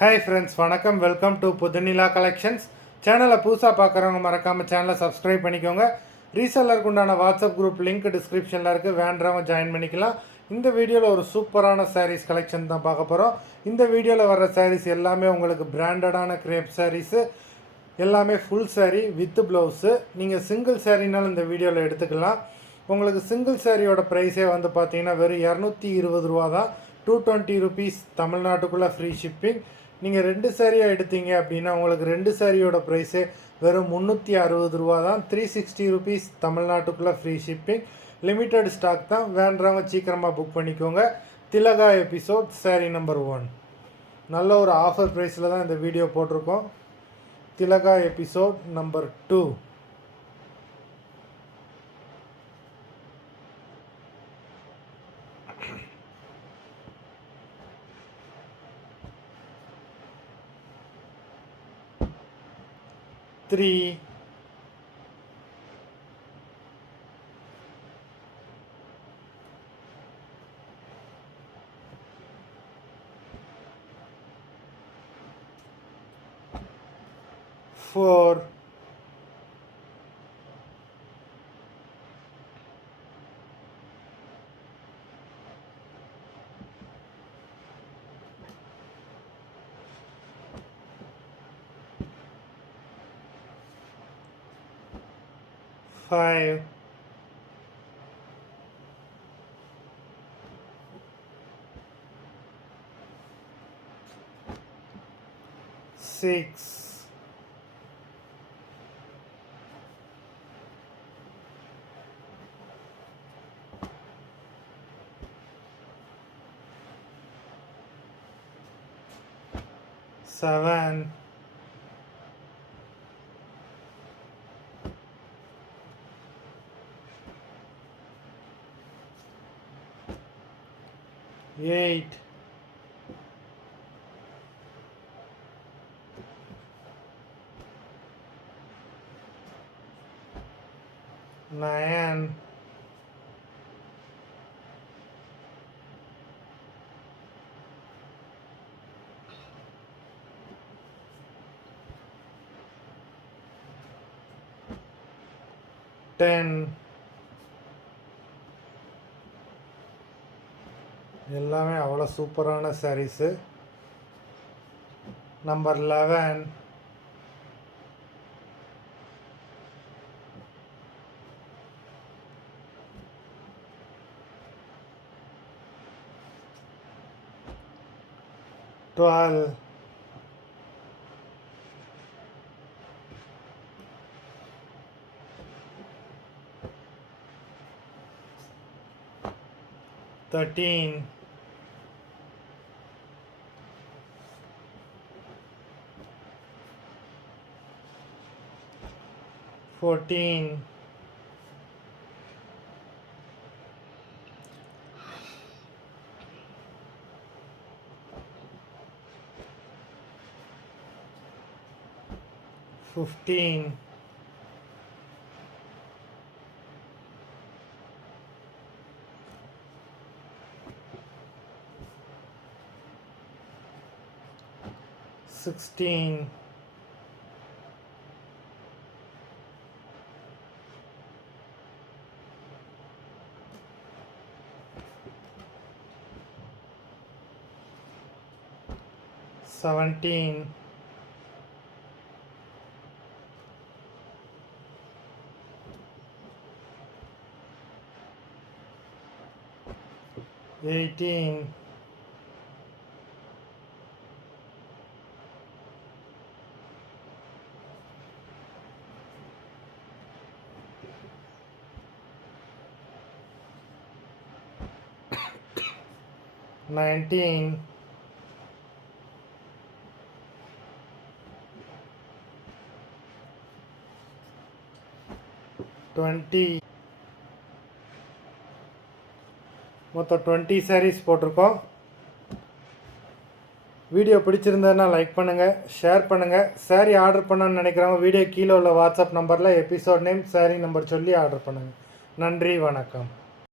Hi friends, வணக்கம். Welcome to Puthunila collections. சேனலை புதுசாக பார்க்குறவங்க மறக்காமல் சேனலை சப்ஸ்கிரைப் பண்ணிக்கோங்க. ரீசெல்லருக்கு உண்டான வாட்ஸ்அப் குரூப் லிங்க் டிஸ்கிரிப்ஷனில் இருக்குது, வேண்டவங்க ஜாயின் பண்ணிக்கலாம். இந்த வீடியோவில் ஒரு சூப்பரான சாரீஸ் கலெக்ஷன் தான் பார்க்க போகிறோம். இந்த வீடியோவில் வர்ற சாரீஸ் எல்லாமே உங்களுக்கு பிராண்டடான கிரேப் சாரீஸு, எல்லாமே ஃபுல் சாரீ வித் ப்ளவுஸு. நீங்கள் சிங்கிள் சாரீனாலும் இந்த வீடியோவில் எடுத்துக்கலாம். உங்களுக்கு சிங்கிள் சாரியோட ப்ரைஸே வந்து பார்த்தீங்கன்னா வெறும் 220 ரூபா தான். 220 ருபீஸ் தமிழ்நாட்டுக்குள்ளே ஃப்ரீ ஷிப்பிங். நீங்கள் 2 சாரியாக எடுத்தீங்க அப்படின்னா உங்களுக்கு 2 சாரியோட ப்ரைஸே வெறும் 360 ரூபா தான். 360 ருபீஸ் தமிழ்நாட்டுக்குள்ளே ஃப்ரீ ஷிப்பிங். லிமிட்டட் ஸ்டாக் தான், வேண்டவங்க சீக்கிரமாக புக் பண்ணிக்கோங்க. திலகா எபிசோட் சாரீ நம்பர் 1 நல்ல ஒரு ஆஃபர் ப்ரைஸில் தான் இந்த வீடியோ போட்டிருக்கோம். திலகா எபிசோட் நம்பர் 2 3 4 5 6 7 8 9 10 எல்லாமே அவ்வளோ சூப்பரான சாரீஸு. நம்பர் 11 12 13 14 15 16 17 18 19 20 மொத்தம் 20 சாரீஸ் போட்டிருக்கோம். வீடியோ பிடிச்சிருந்ததுன்னா லைக் பண்ணுங்கள், ஷேர் பண்ணுங்கள். சாரீ ஆர்டர் பண்ணணும்னு நினைக்கிறவங்க வீடியோ கீழே உள்ள வாட்ஸ்அப் நம்பரில் எபிசோட் நேம் சாரீ நம்பர் சொல்லி ஆர்டர் பண்ணுங்கள். நன்றி, வணக்கம்.